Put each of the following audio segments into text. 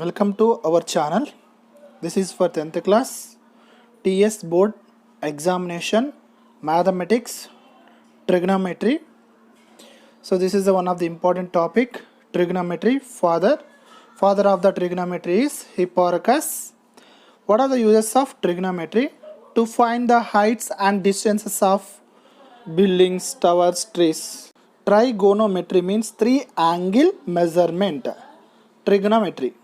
Welcome to our channel. This is for 10th class TS board examination mathematics trigonometry. So this is one of the important topic, trigonometry. Father of the trigonometry is Hipparchus. What are the uses of trigonometry? To find the heights and distances of buildings, towers, trees. Trigonometry means three angle measurement. Trigonometry.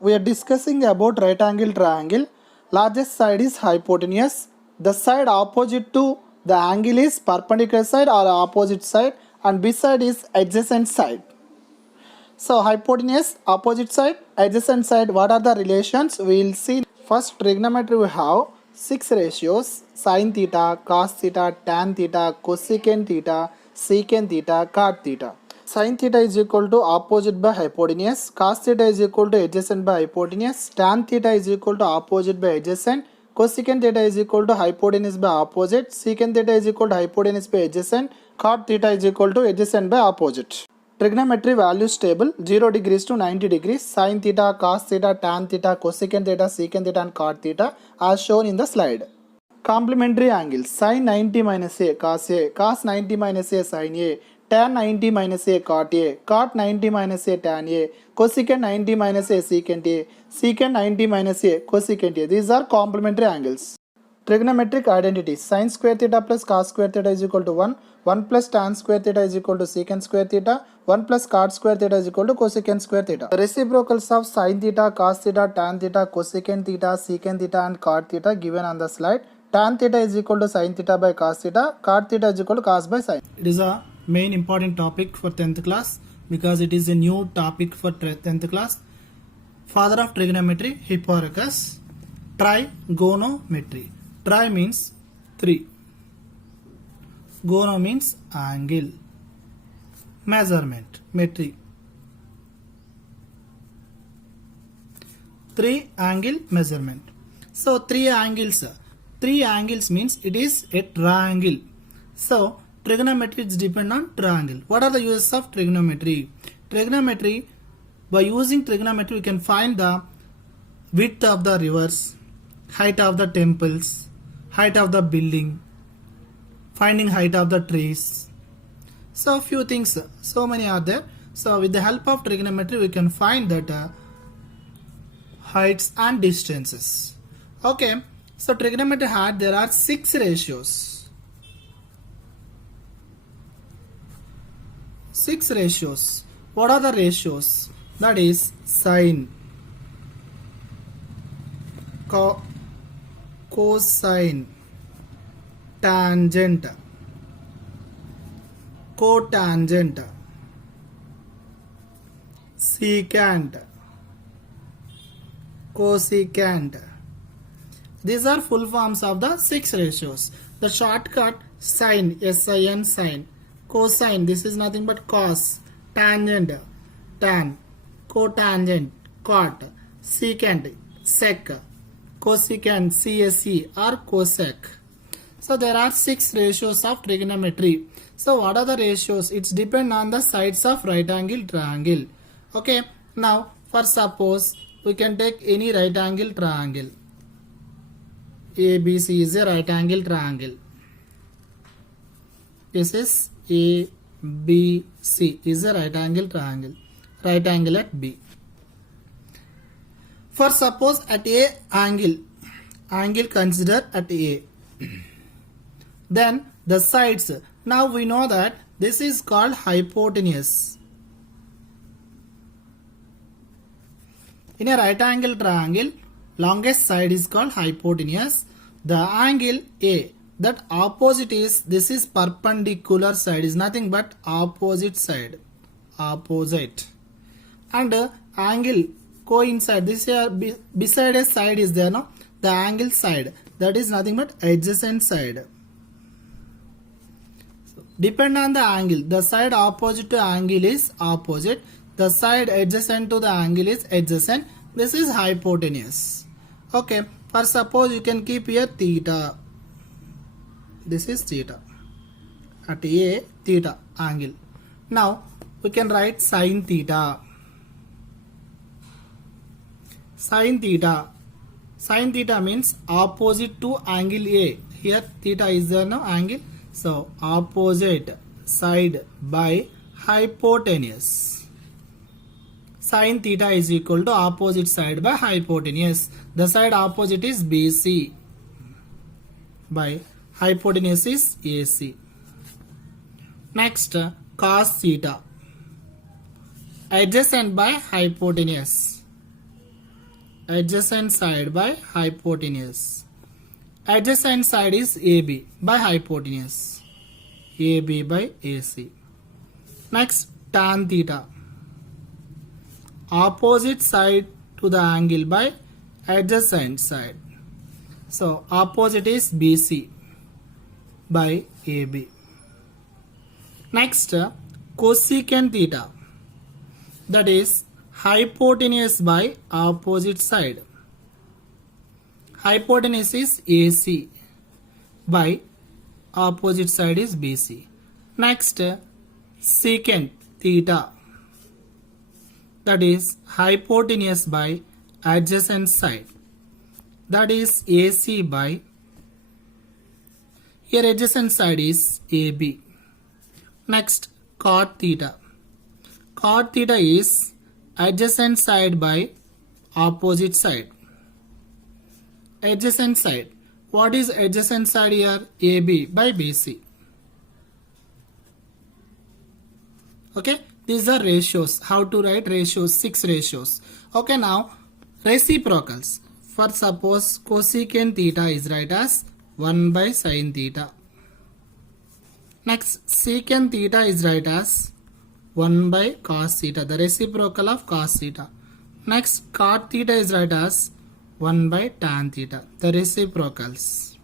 We are discussing about right angle triangle. Largest side is hypotenuse. The side opposite to the angle is perpendicular side or opposite side, and B side is adjacent side. So hypotenuse, opposite side, adjacent side, what are the relations? We will see. First, trigonometry we have 6 ratios: sin theta, cos theta, tan theta, cosecant theta, secant theta, cot theta. Sin theta is equal to opposite by hypotenuse, cos theta is equal to adjacent by hypotenuse, tan theta is equal to opposite by adjacent, cosecant theta is equal to hypotenuse by opposite, secant theta is equal to hypotenuse by adjacent, cot theta is equal to adjacent by opposite. Trigonometry values table 0 degrees to 90 degrees, sin theta, cos theta, tan theta, cosecant theta, secant theta and cot theta as shown in the slide. Complementary angles: sin 90 minus a, cos 90 minus a, sin a, tan 90 minus a, cot 90 minus a, tan a, cosecant 90 minus a, secant 90 minus a, cosecant a. These are complementary angles. Trigonometric identities: sin square theta plus cos square theta is equal to 1, 1 plus tan square theta is equal to secant square theta, 1 plus cot square theta is equal to cosecant square theta. The reciprocals of sin theta, cos theta, tan theta, cosecant theta, secant theta and cot theta given on the slide. Tan theta is equal to sin theta by cos theta, cot theta is equal to cos by sin. It is a main important topic for 10th class because it is a new topic for 10th class. Father of trigonometry, Hipparchus. Trigonometry. Tri means 3. Gono means angle. Measurement. Metry. 3 angle measurement. So 3 angles. 3 angles means it is a triangle. So trigonometry is depend on triangle. What are the uses of trigonometry? Trigonometry, by using trigonometry we can find the width of the rivers, height of the temples, height of the building, finding height of the trees. So few things, so many are there. So with the help of trigonometry we can find that heights and distances. Okay, so trigonometry had there are 6 ratios. 6 ratios. What are the ratios? That is sine, cosine, tangent, cotangent, secant, cosecant. These are full forms of the 6 ratios. The shortcut: sine, sin, sine, cosine, this is nothing but cos, tangent, tan, cotangent, cot, secant, sec, cosecant, CSE or cosec. So there are 6 ratios of trigonometry. So what are the ratios? It's depend on the sides of right angle triangle. Okay, now for suppose we can take any right angle triangle. ABC is a right angle triangle. This is ABC is a right angle triangle. Right angle at B. For suppose at A angle consider at A. Then the sides. Now we know that this is called hypotenuse. In a right angle triangle, longest side is called hypotenuse. The angle A, that opposite is, this is perpendicular side, is nothing but opposite side. Opposite. And angle coincide, this here beside a side is there, no? The angle side, that is nothing but adjacent side. Depend on the angle. The side opposite to angle is opposite. The side adjacent to the angle is adjacent. This is hypotenuse. Okay. For suppose you can keep here theta. This is theta. At A, theta angle. Now we can write sin theta. Sin theta. Sin theta means opposite to angle A. Here theta is the no angle. So opposite side by hypotenuse. Sin theta is equal to opposite side by hypotenuse. The side opposite is BC by hypotenuse is AC. Next, cos theta. Adjacent by hypotenuse. Adjacent side by hypotenuse. Adjacent side is AB by hypotenuse. AB by AC. Next, tan theta. Opposite side to the angle by adjacent side. So opposite is BC by AB. Next, cosecant theta. That is hypotenuse by opposite side. Hypotenuse is AC by opposite side is BC. Next, secant theta. That is hypotenuse by adjacent side. That is AC by, here adjacent side is AB. Next, cot theta. Cot theta is adjacent side by opposite side. Adjacent side. What is adjacent side here? AB by BC. Okay, these are ratios. How to write ratios? 6 ratios. Okay, now reciprocals. For suppose cosecant theta is write as 1 by sin theta. Next, secant theta is write as 1 by cos theta, the reciprocal of cos theta. Next, cot theta is write as 1 by tan theta, the reciprocals.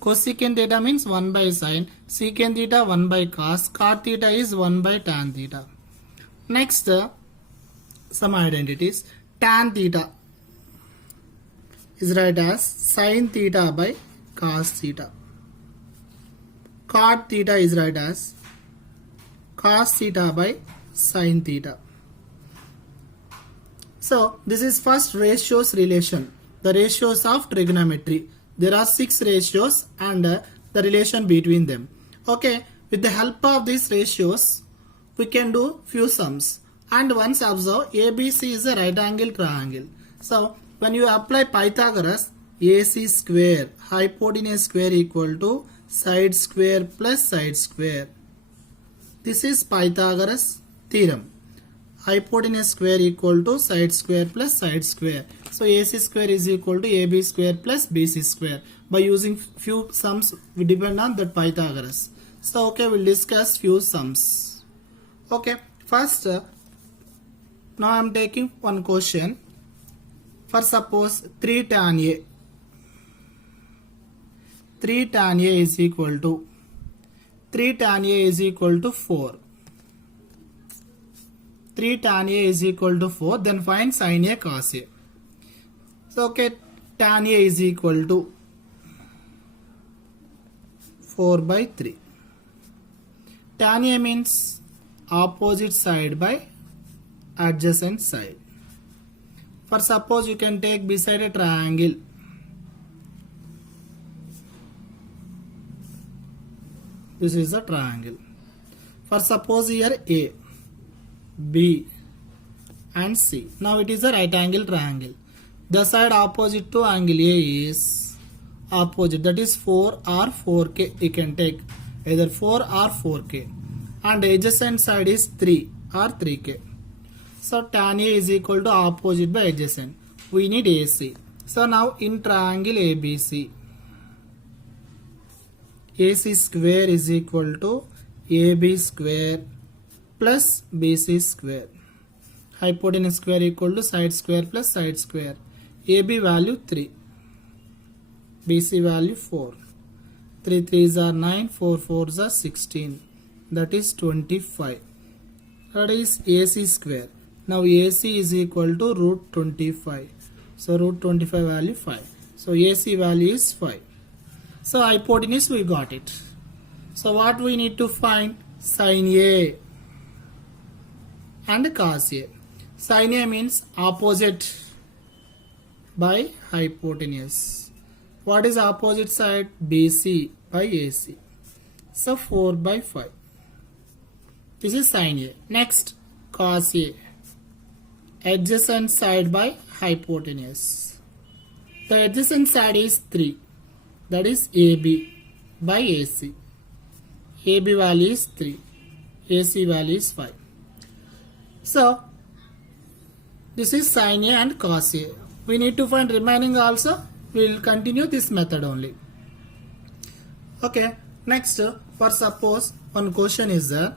Cosecant theta means 1 by sin, secant theta 1 by cos, cot theta is 1 by tan theta. Next, some identities. Tan theta is write as sin theta by cos theta. Cot theta is write as cos theta by sin theta. So this is first ratios relation, the ratios of trigonometry. There are 6 ratios and the relation between them. Okay, with the help of these ratios we can do few sums. And once observe, ABC is a right angle triangle. So when you apply Pythagoras, AC square hypotenuse square equal to side square plus side square. This is Pythagoras theorem. Hypotenuse square equal to side square plus side square. So AC square is equal to AB square plus BC square. By using few sums, we depend on that Pythagoras. So okay, we'll discuss few sums. Okay, first, now I am taking one question. For suppose 3 tan A. 3 tan A is equal to 3 tan A is equal to 4. 3 tan A is equal to 4. Then find sin A cos A. So okay, tan A is equal to 4 by 3. Tan A means opposite side by adjacent side. For suppose you can take beside a triangle. This is a triangle. For suppose here A, B and C. Now it is a right angle triangle. The side opposite to angle A is opposite, that is 4 or 4K. You can take either 4 or 4K. And adjacent side is 3 or 3K. So tan A is equal to opposite by adjacent. We need AC. So now in triangle ABC, AC square is equal to AB square plus BC square. Hypotenuse square equal to side square plus side square. AB value 3. BC value 4. 3 3s are 9, 4 4s are 16. That is 25. That is AC square. Now AC is equal to root 25. So root 25 value 5. So AC value is 5. So hypotenuse we got it. So what we need to find? Sin A and cos A. Sin A means opposite by hypotenuse. What is opposite side? BC by AC. So 4 by 5. This is sin A. Next, cos A. Adjacent side by hypotenuse. The adjacent side is 3. That is AB by AC. AB value is 3. AC value is 5. So, this is sin A and cos A. We need to find remaining also. We will continue this method only. Okay. Next, for suppose one question is there.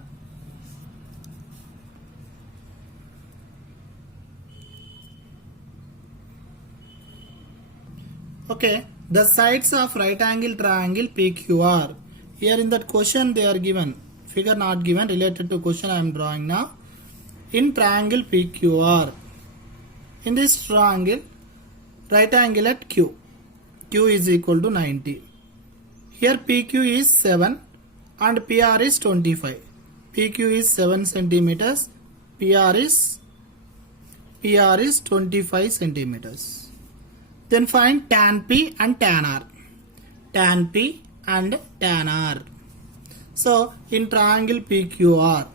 Okay. The sides of right angle triangle PQR. Here in that question they are given. Figure not given, related to question I am drawing now. In triangle PQR. In this triangle, right angle at Q. Q is equal to 90. Here PQ is 7 and PR is 25. PQ is 7 centimeters. PR is 25 centimeters. Then find tan P and tan R. Tan P and tan R. So in triangle PQR,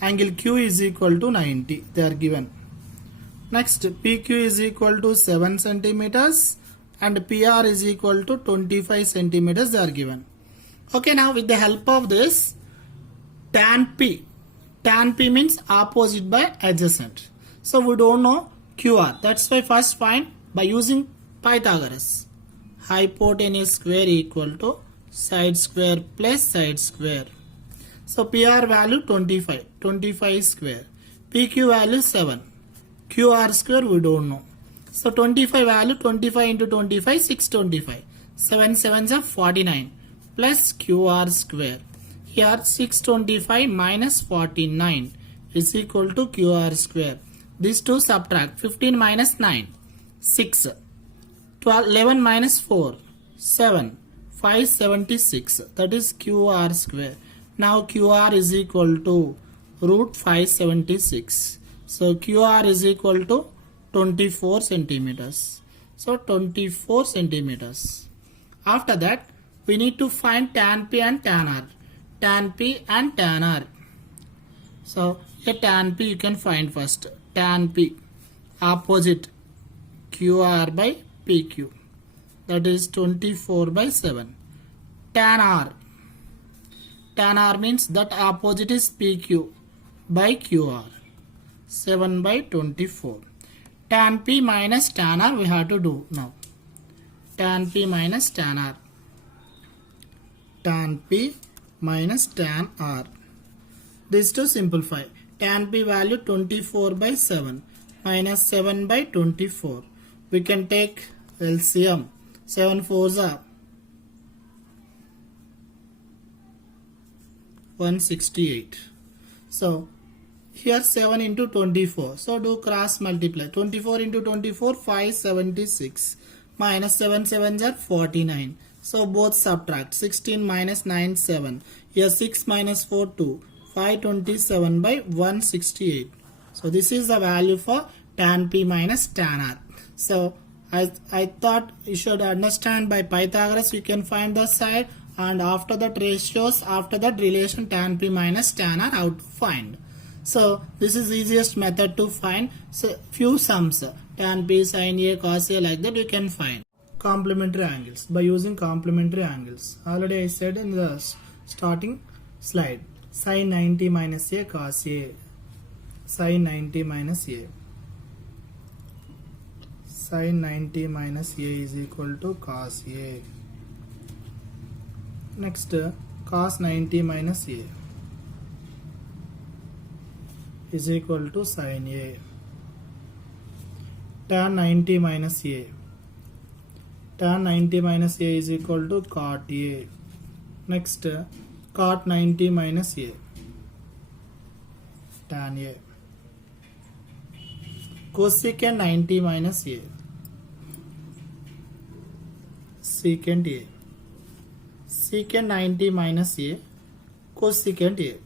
angle Q is equal to 90. They are given. Next, PQ is equal to 7 centimeters and PR is equal to 25 centimeters. They are given. Okay, now with the help of this, tan P means opposite by adjacent. So we don't know QR. That's why first find by using Pythagoras. Hypotenuse square equal to side square plus side square. So PR value 25 square. PQ value 7. QR square we don't know. So 25 value 25 into 25 625. 7 sevens are 49 plus QR square. Here 625 minus 49 is equal to QR square. These two subtract. 15 minus 9 6. 12, 11 minus 4 7. 576. That is QR square. Now QR is equal to root 576. So QR is equal to 24 centimeters. So 24 centimeters. After that, we need to find tan P and tan R. Tan P and tan R. So here tan P you can find first. Tan P opposite QR by PQ. That is 24 by 7. Tan R. Tan R means that opposite is PQ by QR. 7 by 24. Tan P minus tan R we have to do now. Tan P minus tan R. Tan P minus tan R. This to simplify. Tan P value 24 by 7 minus 7 by 24. We can take LCM. 7 4s are 168. So here 7 into 24. So do cross multiply. 24 into 24 576 minus 7 sevens are 49. So both subtract. 16 minus 9 7. Here 6 minus 4 2. 527 by 168. So this is the value for tan P minus tan R. So I thought you should understand by Pythagoras you can find the side, and after that ratios, after that relation tan P minus tan R how to find. So this is easiest method to find. So few sums, tan P, sin A, cos A, like that you can find. Complementary angles. By using complementary angles, already I said in the starting slide, sin 90 minus A cos A, sin 90 minus A. Sin 90 minus A is equal to cos A. Next, cos 90 minus A is equal to sin A. Tan 90 minus A. Tan 90 minus A is equal to cot A. Next, cot 90 minus A. Tan A. Cosecant 90 minus A. Secant A. Secant 90 minus A. Cosecant A.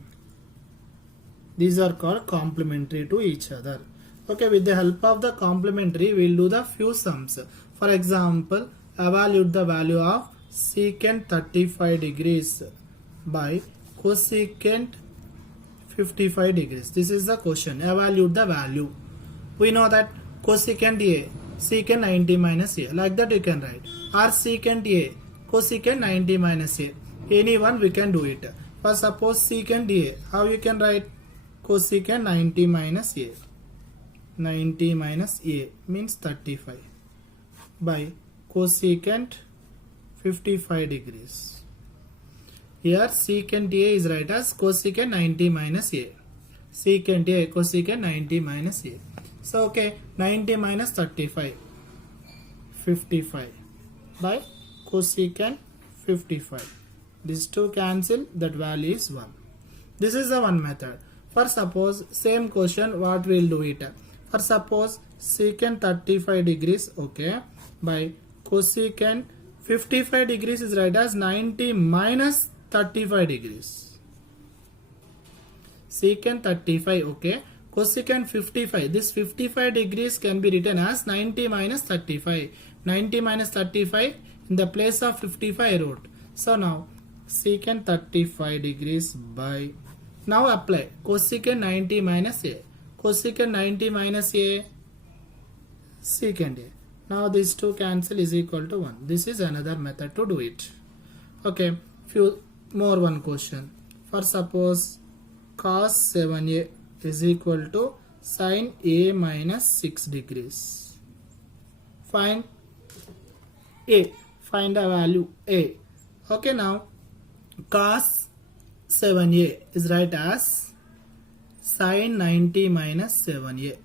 These are called complementary to each other. Okay, with the help of the complementary, we'll do the few sums. For example, evaluate the value of secant 35 degrees by cosecant 55 degrees. This is the question. Evaluate the value. We know that cosecant A, secant 90 minus A. Like that you can write. Or secant A, cosecant 90 minus A. Any one we can do it. For suppose secant A, how you can write? Cosecant 90 minus A. 90 minus A means 35 by cosecant 55 degrees. Here secant A is right as cosecant 90 minus A. Secant A, cosecant 90 minus A. So okay, 90 minus 35, 55 by cosecant 55. These two cancel, that value is 1. This is the one method. For suppose same question, what we'll do it? For suppose secant 35 degrees, okay, by cosecant 55 degrees is right as 90 minus 35 degrees. Secant 35, okay, cosecant 55. This 55 degrees can be written as 90 minus 35. 90 minus 35 in the place of 55 I wrote. So now secant 35 degrees by, now apply cosecant 90 minus A. Cosecant 90 minus A, secant A. Now these two cancel is equal to 1. This is another method to do it. Okay, few more one question. For suppose cos 7A is equal to sin A minus 6 degrees. Find A. Find the value A. Okay, now cos 7A is right as sin 90 minus 7A.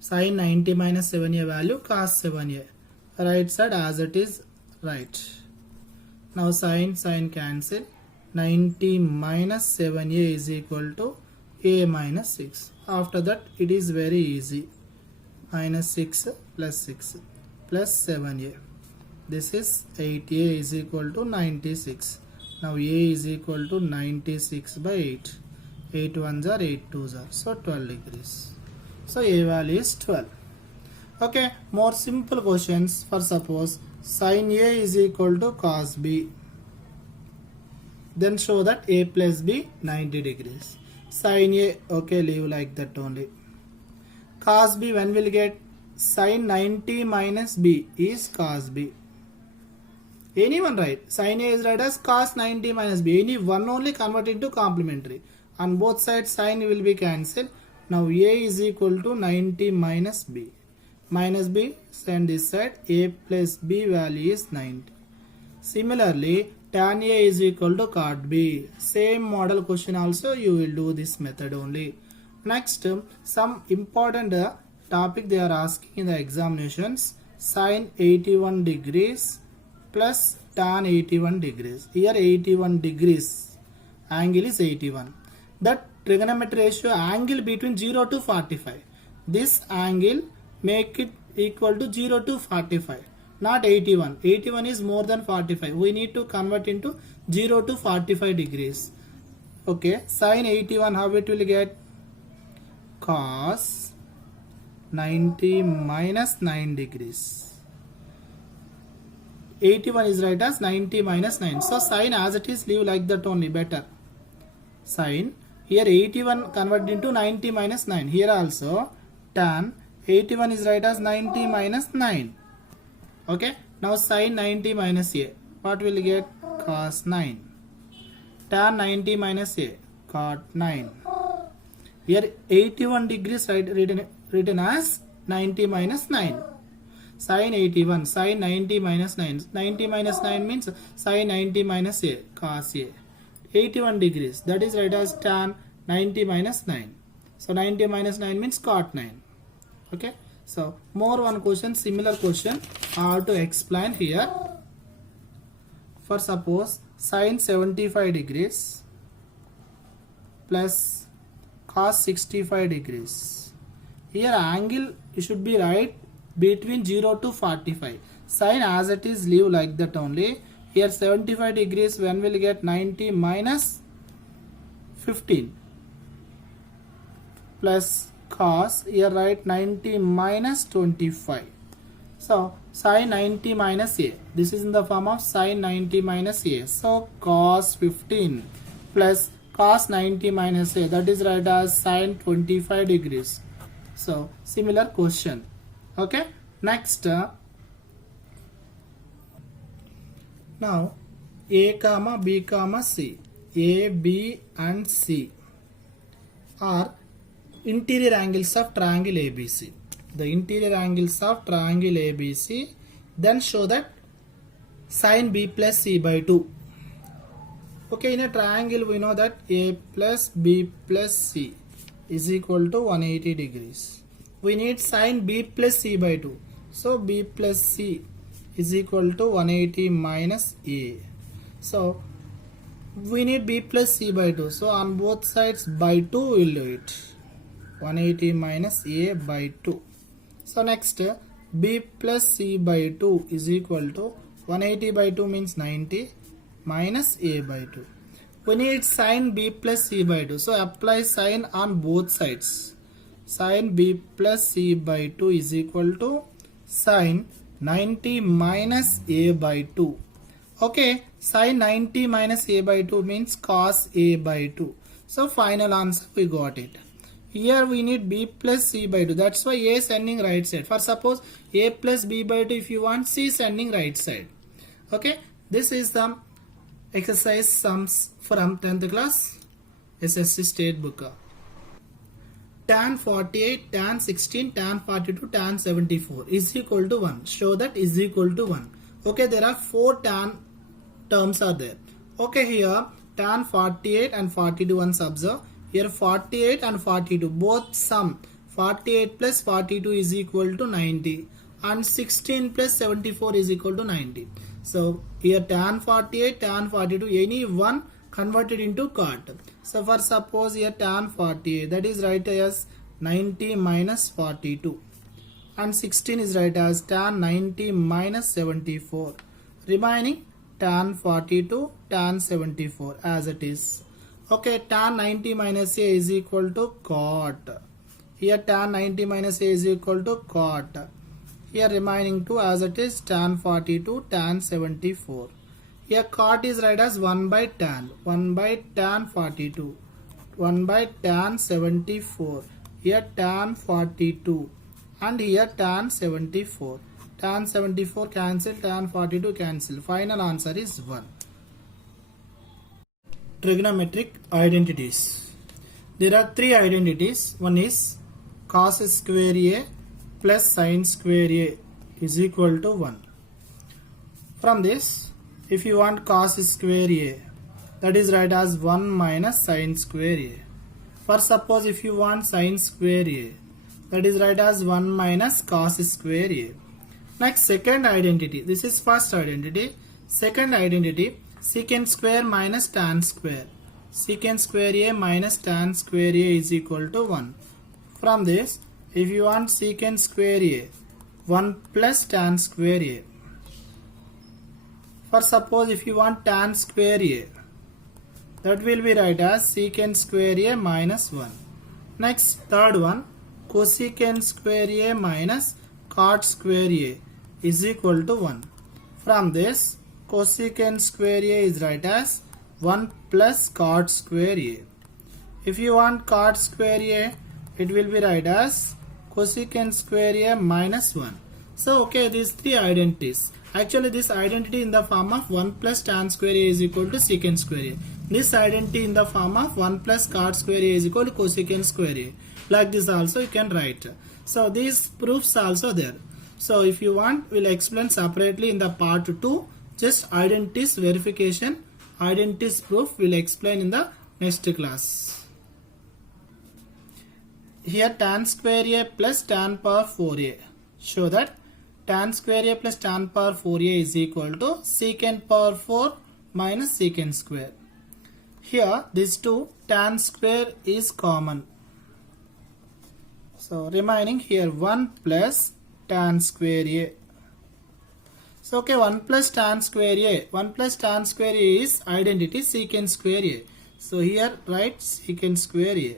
Sin 90 minus 7A value cos 7A. Right side as it is, right. Now sin cancel. 90 minus 7A is equal to A minus 6. After that it is very easy. Minus 6 plus 6 plus 7A. This is 8A is equal to 96. Now A is equal to 96 by 8. 8 ones are 8 twos are. So 12 degrees. So A value is 12. Okay, more simple questions. For suppose sin A is equal to cos B. Then show that A plus B 90 degrees. Sin A, okay, leave like that only. Cos B, when will get? Sin 90 minus B is cos B. Anyone right? Sin A is right as cos 90 minus B. Any one only convert into complementary. On both sides sin will be cancelled. Now A is equal to 90 minus B. Minus B, send this side. A plus B value is 90. Similarly, tan A is equal to cot B. Same model question also you will do this method only. Next, some important topic they are asking in the examinations. Sin 81 degrees plus tan 81 degrees. Here 81 degrees. Angle is 81. That trigonometry ratio angle between 0 to 45. This angle make it equal to 0 to 45. Not 81. 81 is more than 45. We need to convert into 0 to 45 degrees. Okay. Sin 81, how it will get? Cos 90 minus 9 degrees. 81 is right as 90 minus 9. So sin as it is, leave like that only, better. Sin. Here 81 convert into 90 minus 9. Here also tan 81 is right as 90 minus 9. Okay. Now sin 90 minus A. What will get? Cos 9. Tan 90 minus A. Cot 9. Here 81 degrees written as 90 minus 9. Sin 81. Sin 90 minus 9. 90 minus 9 means sin 90 minus A. Cos A. 81 degrees. That is right as tan 90 minus 9. So 90 minus 9 means cot 9. Okay. So more one question, similar question how to explain here. For suppose sin 75 degrees plus cos 65 degrees. Here angle should be right between 0 to 45. Sin as it is, leave like that only. Here 75 degrees, when will get? 90 minus 15 plus cos, here write 90 minus 25. So sin 90 minus a, this is in the form of sin 90 minus a. So cos 15 plus cos 90 minus a, that is right as sin 25 degrees. So similar question. Okay, next now a comma b comma c, a, b and c are interior angles of triangle ABC. The interior angles of triangle ABC, then show that sin b plus c by 2. Okay, in a triangle we know that a plus b plus c is equal to 180 degrees. We need sin b plus c by 2. So b plus c is equal to 180 minus a. So we need b plus c by 2. So on both sides by 2 we will do it. 180 minus a by 2. So next b plus c by 2 is equal to 180 by 2 means 90 minus a by 2. We need sin b plus c by 2. So apply sin on both sides. Sin b plus c by 2 is equal to sin 90 minus a by 2. Okay, sin 90 minus a by 2 means cos a by 2. So final answer we got it. Here we need b plus c by 2. That's why a sending right side. For suppose a plus b by 2, if you want c sending right side. Okay, this is the exercise sums from 10th class SSC state book. Tan 48, tan 16, tan 42, tan 74 is equal to 1. Show that is equal to 1. Okay, there are 4 tan terms are there. Okay, here tan 48 and 42 once observe. Here 48 and 42 both sum. 48 plus 42 is equal to 90 and 16 plus 74 is equal to 90. So here tan 48, tan 42, any one converted into cot. So for suppose here tan 48, that is right as 90 minus 42 and 16 is right as tan 90 minus 74. Remaining tan 42, tan 74 as it is. Okay, tan 90 minus a is equal to cot. Here tan 90 minus a is equal to cot. Here remaining 2 as it is tan 42, tan 74. Here cot is right as 1 by tan. 1 by tan 42. 1 by tan 74. Here tan 42. And here tan 74. Tan 74 cancel, tan 42 cancel. Final answer is 1. Trigonometric identities. There are 3 identities. One is cos square a plus sin square a is equal to 1. From this, if you want cos square a, that is right as 1 minus sin square a. For suppose if you want sin square a, that is right as 1 minus cos square a. Next, second identity. This is first identity. Second identity, secant square minus tan square. Secant square a minus tan square a is equal to 1. From this, if you want secant square a, 1 plus tan square a. For suppose if you want tan square a, that will be right as secant square a minus 1. Next, third one, cosecant square a minus cot square a is equal to 1. From this, cosecant square a is right as 1 plus cot square a. If you want cot square a, it will be right as cosecant square a minus 1. So okay, these 3 identities. Actually this identity in the form of 1 plus tan square a is equal to secant square a. This identity in the form of 1 plus cot square a is equal to cosecant square a. Like this also you can write. So these proofs also there. So if you want, we'll explain separately in the part 2. Just identities verification, identities proof we'll explain in the next class. Here tan square a plus tan power 4a. Show that tan square a plus tan power 4a is equal to secant power 4 minus secant square. Here these two tan square is common. So remaining here 1 plus tan square a. So okay, 1 plus tan square a. 1 plus tan square a is identity secant square a. So here write secant square a.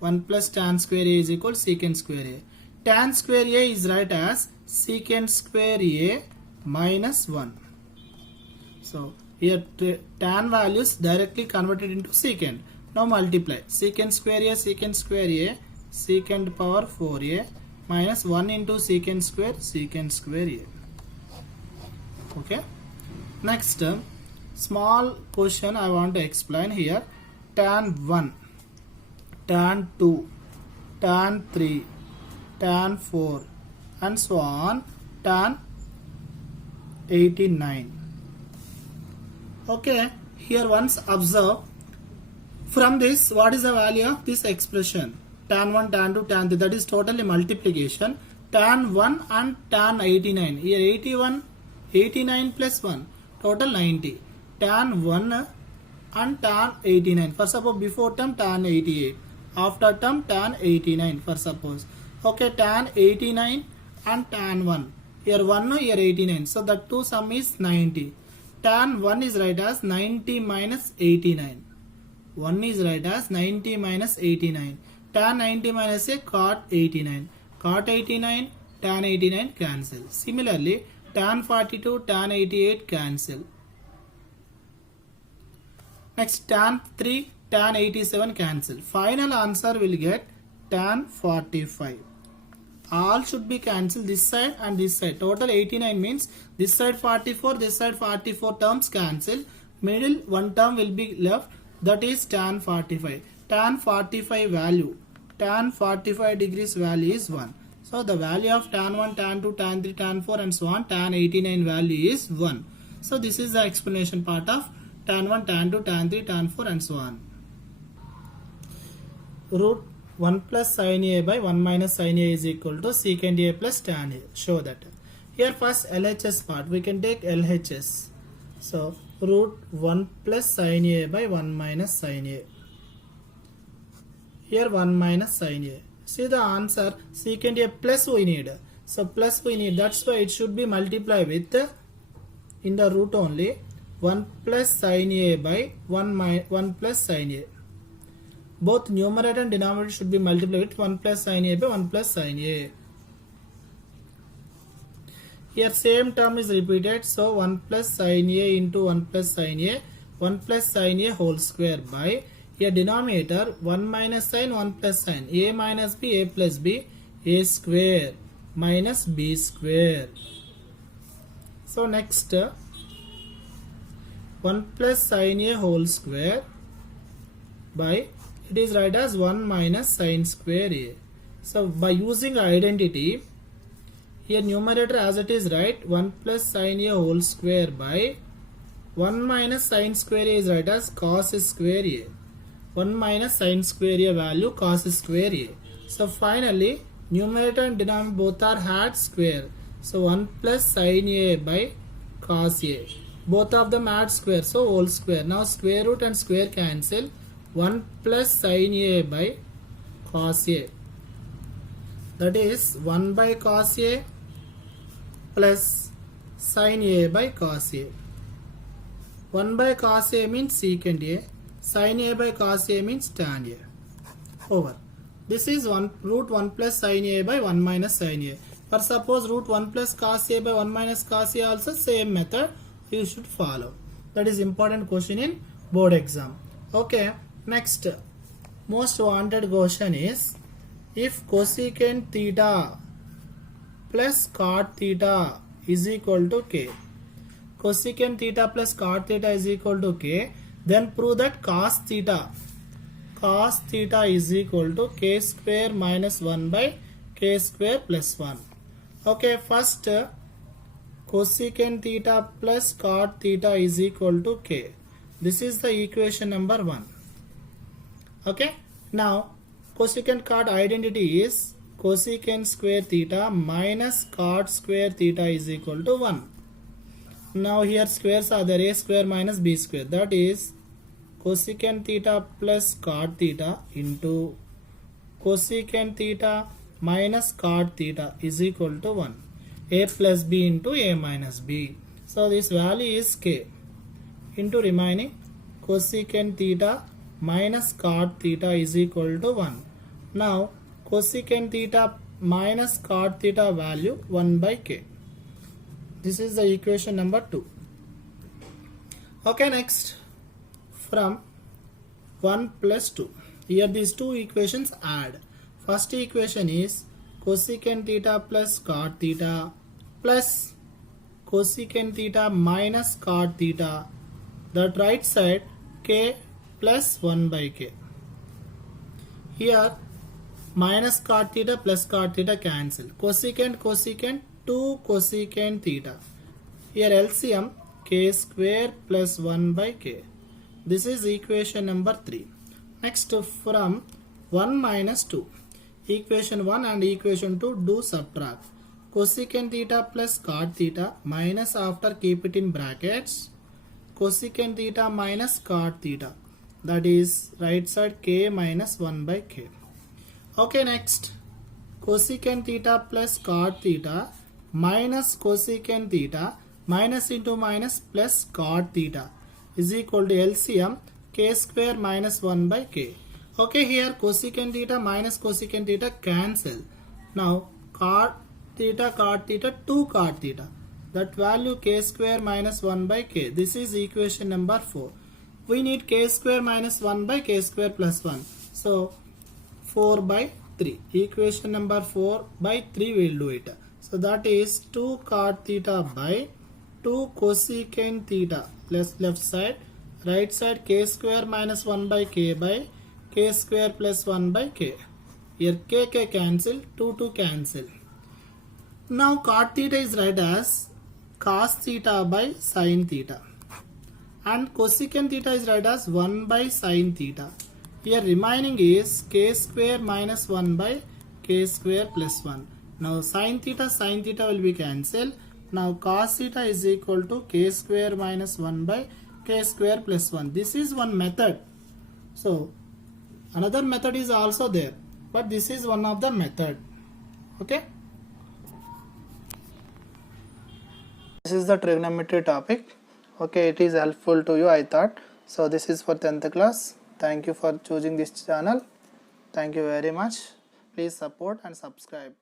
1 plus tan square A is equal to secant square A. Tan square A is write as secant square A minus 1. So here tan values directly converted into secant. Now multiply secant square A, secant power 4A minus 1 into secant square A. Okay. Next, small question I want to explain here. Tan 1, tan 2, tan 3, tan 4 and so on, tan 89. Okay, here once observe, from this what is the value of this expression? Tan 1, tan 2, tan 3, that is totally multiplication. Tan 1 and tan 89, here 81, 89 plus 1, total 90. Tan 1 and tan 89, for suppose before term tan 88, after term tan 89 for suppose. Okay, tan 89 and tan 1, here 1, here 89, so the two sum is 90. Tan 1 is right as 90 minus 89. 1 is right as 90 minus 89. Tan 90 minus a cot 89. Cot 89, tan 89 cancel. Similarly, tan 42, tan 88 cancel. Next, tan 3, tan 87 cancel. Final answer will get tan 45. All should be cancelled, this side and this side. Total 89 means this side 44, this side 44 terms cancel. Middle one term will be left, that is tan 45. Tan 45 value, tan 45 degrees value is 1. So the value of tan 1, tan 2, tan 3, tan 4 and so on, tan 89 value is 1. So this is the explanation part of tan 1, tan 2, tan 3, tan 4 and so on. Root 1 plus sin A by 1 minus sin A is equal to secant A plus tan A. Show that. Here first LHS part, we can take LHS. So root 1 plus sin A by 1 minus sin A. Here 1 minus sin A. See the answer, secant A plus we need. So plus we need, that's why it should be multiplied with, in the root only, 1 plus sin A by 1 plus sin A. Both numerator and denominator should be multiplied with 1 plus sin A by 1 plus sin A. Here same term is repeated, so 1 plus sin A into 1 plus sin A, 1 plus sin A whole square by, here denominator 1 minus sin, 1 plus sin, A minus B, A plus B, A square minus B square. So next, 1 plus sin A whole square by, it is right as 1 minus sin square A. So by using identity, here numerator as it is right, 1 plus sin A whole square by 1 minus sin square A is right as cos square A. 1 minus sin square A value cos square A. So finally numerator and denominator both are had square. So 1 plus sin A by cos A. Both of them add square, so whole square. Now square root and square cancel. 1 plus sin A by cos A, that is 1 by cos A plus sin A by cos A. 1 by cos A means secant A, sin A by cos A means tan A. Over. This is root 1 plus sin A by 1 minus sin A. For suppose root 1 plus cos A by 1 minus cos A also same method you should follow. That is important question in board exam. Okay. Next, most wanted question is, if cosecant theta plus cot theta is equal to k, cosecant theta plus cot theta is equal to k, then prove that cos theta is equal to k square minus 1 by k square plus 1. Okay, first cosecant theta plus cot theta is equal to k. This is the equation number 1. Okay, now cosecant cot identity is cosecant square theta minus cot square theta is equal to 1. Now here squares are there, a square minus b square, that is cosecant theta plus cot theta into cosecant theta minus cot theta is equal to 1. A plus b into a minus b. So this value is k into remaining cosecant theta minus cot theta is equal to 1. Now cosecant theta minus cot theta value 1 by k. This is the equation number 2. Okay, next from 1 plus 2. Here these two equations add. First equation is cosecant theta plus cot theta plus cosecant theta minus cot theta. That right side k plus 1 by k. Here minus cot theta plus cot theta cancel. Cosecant 2 cosecant theta. Here LCM k square plus 1 by k. This is equation number 3. Next from 1 minus 2. Equation 1 and equation 2 do subtract. Cosecant theta plus cot theta minus, after keep it in brackets, cosecant theta minus cot theta. That is right side k minus 1 by k. Okay, next cosecant theta plus cot theta minus cosecant theta minus into minus plus cot theta is equal to LCM k square minus 1 by k. Okay, here cosecant theta minus cosecant theta cancel. Now cot theta 2 cot theta. That value k square minus 1 by k. This is equation number 4. We need k square minus 1 by k square plus 1. So 4 by 3. Equation number 4 by 3 we will do it. So that is 2 cot theta by 2 cosecant theta. Left side. Right side k square minus 1 by k by k square plus 1 by k. Here k cancel, 2 cancel. Now cot theta is write as cos theta by sin theta. And cosecant theta is write as 1 by sin theta. Here remaining is k square minus 1 by k square plus 1. Now sin theta will be cancelled. Now cos theta is equal to k square minus 1 by k square plus 1. This is one method. So another method is also there, but this is one of the method. Okay. This is the trigonometry topic. Okay, it is helpful to you, I thought. So this is for 10th class. Thank you for choosing this channel. Thank you very much. Please support and subscribe.